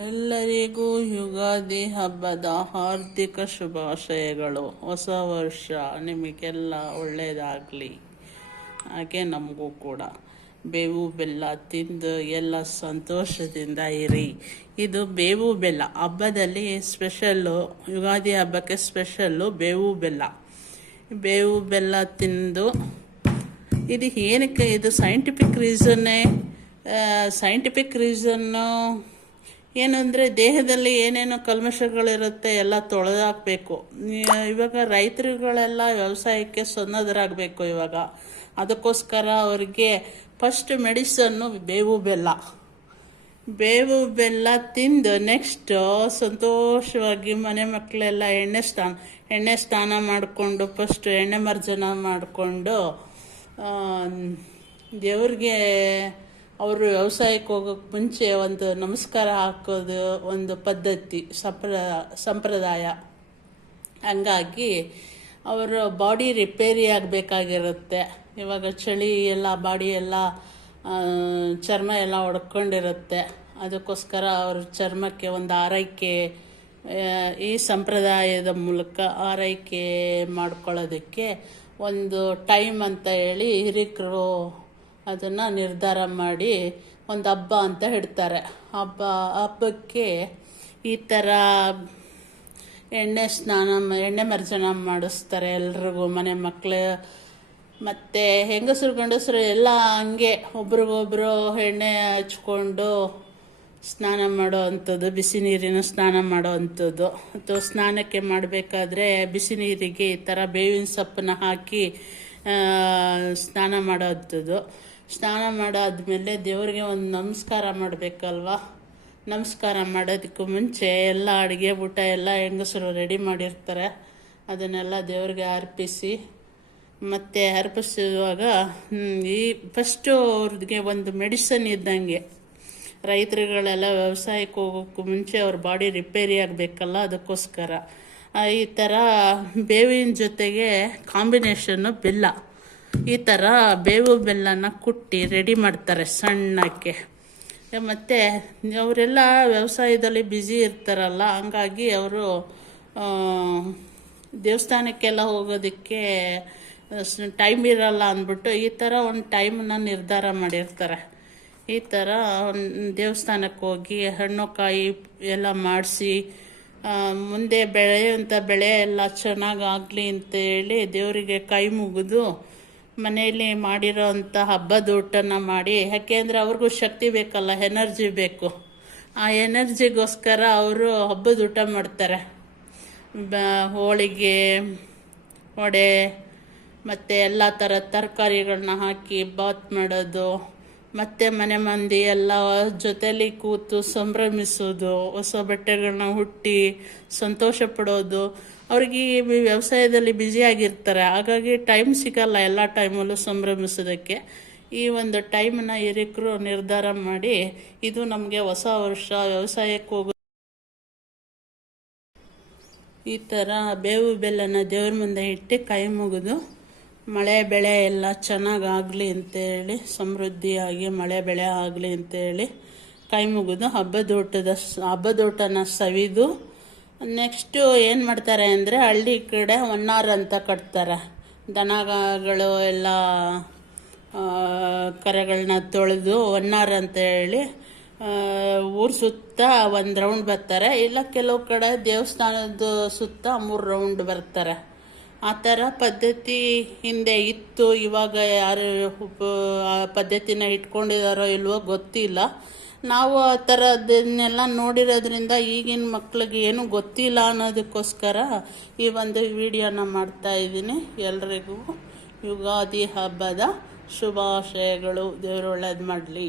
ಎಲ್ಲರಿಗೂ ಯುಗಾದಿ ಹಬ್ಬದ ಹಾರ್ದಿಕ ಶುಭಾಶಯಗಳು. ಹೊಸ ವರ್ಷ ನಿಮಗೆಲ್ಲ ಒಳ್ಳೆಯದಾಗಲಿ. ಹಾಗೆ ನಮಗೂ ಕೂಡ ಬೇವು ಬೆಲ್ಲ ತಿಂದು ಎಲ್ಲ ಸಂತೋಷದಿಂದ ಇರಿ. ಇದು ಬೇವು ಬೆಲ್ಲ ಹಬ್ಬದಲ್ಲಿ ಸ್ಪೆಷಲ್ಲು, ಯುಗಾದಿ ಹಬ್ಬಕ್ಕೆ ಸ್ಪೆಷಲ್ಲು ಬೇವು ಬೆಲ್ಲ. ಬೇವು ಬೆಲ್ಲ ತಿಂದು ಇದು ಏನಕ್ಕೆ, ಇದು ಸೈಂಟಿಫಿಕ್ ರೀಸನ್ನು ಏನಂದರೆ ದೇಹದಲ್ಲಿ ಏನೇನೋ ಕಲ್ಮಶಗಳಿರುತ್ತೆ ಎಲ್ಲ ತೊಳೆದಾಕಬೇಕು. ಇವಾಗ ರೈತರುಗಳೆಲ್ಲ ವ್ಯವಸಾಯಕ್ಕೆ ಸನ್ನದ್ಧರಾಗಬೇಕು ಇವಾಗ. ಅದಕ್ಕೋಸ್ಕರ ಅವ್ರಿಗೆ ಫಸ್ಟ್ ಮೆಡಿಸನ್ನು ಬೇವು ಬೆಲ್ಲ ತಿಂದು ನೆಕ್ಸ್ಟ್ ಸಂತೋಷವಾಗಿ ಮನೆ ಮಕ್ಕಳೆಲ್ಲ ಎಣ್ಣೆ ಸ್ನಾನ ಮಾಡಿಕೊಂಡು ಫಸ್ಟ್ ಎಣ್ಣೆ ಮರ್ಜನ ಮಾಡಿಕೊಂಡು ದೇವ್ರಿಗೆ ಅವರು ವ್ಯವಸಾಯಕ್ಕೆ ಹೋಗೋಕ್ಕೆ ಮುಂಚೆ ಒಂದು ನಮಸ್ಕಾರ ಹಾಕೋದು ಒಂದು ಪದ್ಧತಿ, ಸಂಪ್ರದಾಯ. ಹಂಗಾಗಿ ಅವರ ಬಾಡಿ ರಿಪೇರಿ ಆಗಬೇಕಾಗಿರುತ್ತೆ. ಇವಾಗ ಚಳಿ ಎಲ್ಲ ಬಾಡಿ ಎಲ್ಲ ಚರ್ಮ ಎಲ್ಲ ಒಡ್ಕೊಂಡಿರುತ್ತೆ. ಅದಕ್ಕೋಸ್ಕರ ಅವ್ರ ಚರ್ಮಕ್ಕೆ ಒಂದು ಆರೈಕೆ, ಈ ಸಂಪ್ರದಾಯದ ಮೂಲಕ ಆರೈಕೆ ಮಾಡ್ಕೊಳ್ಳೋದಕ್ಕೆ ಒಂದು ಟೈಮ್ ಅಂತ ಹೇಳಿ ಹಿರಿಕರು ಅದನ್ನು ನಿರ್ಧಾರ ಮಾಡಿ ಒಂದು ಹಬ್ಬ ಅಂತ ಇಡ್ತಾರೆ. ಹಬ್ಬಕ್ಕೆ ಈ ಥರ ಎಣ್ಣೆ ಮರ್ಜನ ಮಾಡಿಸ್ತಾರೆ ಎಲ್ರಿಗೂ, ಮನೆ ಮಕ್ಕಳು ಮತ್ತು ಹೆಂಗಸರು ಗಂಡಸರು ಎಲ್ಲ ಹಂಗೆ ಒಬ್ರಿಗೊಬ್ರು ಎಣ್ಣೆ ಹಚ್ಕೊಂಡು ಸ್ನಾನ ಮಾಡೋ ಅಂಥದ್ದು, ಬಿಸಿ ನೀರಿನ ಸ್ನಾನ ಮಾಡೋ ಅಂಥದ್ದು. ಅಥವಾ ಸ್ನಾನಕ್ಕೆ ಮಾಡಬೇಕಾದ್ರೆ ಬಿಸಿ ನೀರಿಗೆ ಈ ಥರ ಬೇವಿನ ಸೊಪ್ಪನ್ನ ಹಾಕಿ ಸ್ನಾನ ಮಾಡೋ ಅಂಥದ್ದು. ಸ್ನಾನ ಮಾಡಾದ್ಮೇಲೆ ದೇವರಿಗೆ ಒಂದು ನಮಸ್ಕಾರ ಮಾಡಬೇಕಲ್ವ. ನಮಸ್ಕಾರ ಮಾಡೋದಕ್ಕೂ ಮುಂಚೆ ಎಲ್ಲ ಅಡುಗೆ ಊಟ ಎಲ್ಲ ಹೆಂಗಸರು ರೆಡಿ ಮಾಡಿರ್ತಾರೆ. ಅದನ್ನೆಲ್ಲ ದೇವ್ರಿಗೆ ಅರ್ಪಿಸಿ, ಮತ್ತು ಅರ್ಪಿಸುವಾಗ ಈ ಫಸ್ಟು ಅವ್ರಿಗೆ ಒಂದು ಮೆಡಿಸನ್ ಇದ್ದಂಗೆ. ರೈತರುಗಳೆಲ್ಲ ವ್ಯವಸಾಯಕ್ಕೆ ಹೋಗೋಕ್ಕೂ ಮುಂಚೆ ಅವ್ರ ಬಾಡಿ ರಿಪೇರಿ ಆಗಬೇಕಲ್ಲ, ಅದಕ್ಕೋಸ್ಕರ ಈ ಥರ ಬೇವಿನ ಜೊತೆಗೆ ಕಾಂಬಿನೇಷನ್ನು ಬೆಲ್ಲ. ಈ ಥರ ಬೇವು ಬೆಲ್ಲನ ಕುಟ್ಟಿ ರೆಡಿ ಮಾಡ್ತಾರೆ ಸಣ್ಣಕ್ಕೆ. ಮತ್ತು ಅವರೆಲ್ಲ ವ್ಯವಸಾಯದಲ್ಲಿ ಬ್ಯುಸಿ ಇರ್ತಾರಲ್ಲ, ಹಂಗಾಗಿ ಅವರು ದೇವಸ್ಥಾನಕ್ಕೆಲ್ಲ ಹೋಗೋದಕ್ಕೆ ಟೈಮ್ ಇರಲ್ಲ ಅಂದ್ಬಿಟ್ಟು ಈ ಥರ ಒಂದು ಟೈಮನ್ನ ನಿರ್ಧಾರ ಮಾಡಿರ್ತಾರೆ. ಈ ಥರ ದೇವಸ್ಥಾನಕ್ಕೆ ಹೋಗಿ ಹಣ್ಣು ಕಾಯಿ ಎಲ್ಲ ಮಾಡಿಸಿ ಮುಂದೆ ಬೆಳೆಯುವಂಥ ಬೆಳೆ ಎಲ್ಲ ಚೆನ್ನಾಗಾಗಲಿ ಅಂತೇಳಿ ದೇವರಿಗೆ ಕೈ ಮುಗಿದು ಮನೆಯಲ್ಲಿ ಮಾಡಿರೋ ಅಂಥ ಹಬ್ಬದ ಊಟನ ಮಾಡಿ, ಯಾಕೆಂದರೆ ಅವ್ರಿಗೂ ಶಕ್ತಿ ಬೇಕಲ್ಲ, ಎನರ್ಜಿ ಬೇಕು. ಆ ಎನರ್ಜಿಗೋಸ್ಕರ ಅವರು ಹಬ್ಬದ ಊಟ ಮಾಡ್ತಾರೆ. ಹೋಳಿಗೆ, ವಡೆ ಮತ್ತು ಎಲ್ಲ ಥರದ ತರಕಾರಿಗಳನ್ನ ಹಾಕಿ ಬಾತ್ ಮಾಡೋದು, ಮತ್ತು ಮನೆ ಮಂದಿ ಎಲ್ಲ ಜೊತೆಲಿ ಕೂತು ಸಂಭ್ರಮಿಸೋದು, ಹೊಸ ಬಟ್ಟೆಗಳನ್ನ ಹುಟ್ಟಿ ಸಂತೋಷ ಪಡೋದು. ಅವ್ರಿಗೆ ವ್ಯವಸಾಯದಲ್ಲಿ ಬ್ಯುಸಿಯಾಗಿರ್ತಾರೆ, ಹಾಗಾಗಿ ಟೈಮ್ ಸಿಗಲ್ಲ ಎಲ್ಲ ಟೈಮಲ್ಲೂ ಸಂಭ್ರಮಿಸೋದಕ್ಕೆ. ಈ ಒಂದು ಟೈಮನ್ನ ಹಿರಿಕರು ನಿರ್ಧಾರ ಮಾಡಿ, ಇದು ನಮಗೆ ಹೊಸ ವರ್ಷ, ವ್ಯವಸಾಯಕ್ಕೆ ಹೋಗೋ ಈ ಥರ ಬೇವು ಬೆಲ್ಲನ ದೇವ್ರ ಮುಂದೆ ಇಟ್ಟು ಕೈ ಮುಗಿದು ಮಳೆ ಬೆಳೆ ಎಲ್ಲ ಚೆನ್ನಾಗಾಗಲಿ ಅಂತೇಳಿ, ಸಮೃದ್ಧಿಯಾಗಿ ಮಳೆ ಬೆಳೆ ಆಗಲಿ ಅಂತೇಳಿ ಕೈ ಮುಗಿದು ಹಬ್ಬದೂಟನ ಸವಿದು ನೆಕ್ಸ್ಟು ಏನು ಮಾಡ್ತಾರೆ ಅಂದರೆ ಹಳ್ಳಿ ಕಡೆ ಹೊನ್ನಾರು ಅಂತ ಕಟ್ತಾರೆ. ದನಗಳು ಎಲ್ಲ ಕರೆಗಳನ್ನ ತೊಳೆದು ಹೊನ್ನಾರು ಅಂತ ಹೇಳಿ ಊರು ಸುತ್ತ ಒಂದು ರೌಂಡ್ ಬರ್ತಾರೆ. ಇಲ್ಲ ಕೆಲವು ಕಡೆ ದೇವಸ್ಥಾನದ ಸುತ್ತ 3 ರೌಂಡ್ ಬರ್ತಾರೆ. ಆ ಥರ ಪದ್ಧತಿ ಹಿಂದೆ ಇತ್ತು. ಇವಾಗ ಯಾರು ಆ ಪದ್ಧತಿನ ಇಟ್ಕೊಂಡಿದ್ದಾರೋ ಇಲ್ವೋ ಗೊತ್ತಿಲ್ಲ. ನಾವು ಆ ಥರದನ್ನೆಲ್ಲ ನೋಡಿರೋದ್ರಿಂದ ಈಗಿನ ಮಕ್ಳಿಗೆ ಏನೂ ಗೊತ್ತಿಲ್ಲ ಅನ್ನೋದಕ್ಕೋಸ್ಕರ ಈ ಒಂದು ವಿಡಿಯೋನ ಮಾಡ್ತಾ ಇದ್ದೀನಿ. ಎಲ್ರಿಗೂ ಯುಗಾದಿ ಹಬ್ಬದ ಶುಭಾಶಯಗಳು. ದೇವರು ಒಳ್ಳೇದು ಮಾಡಲಿ.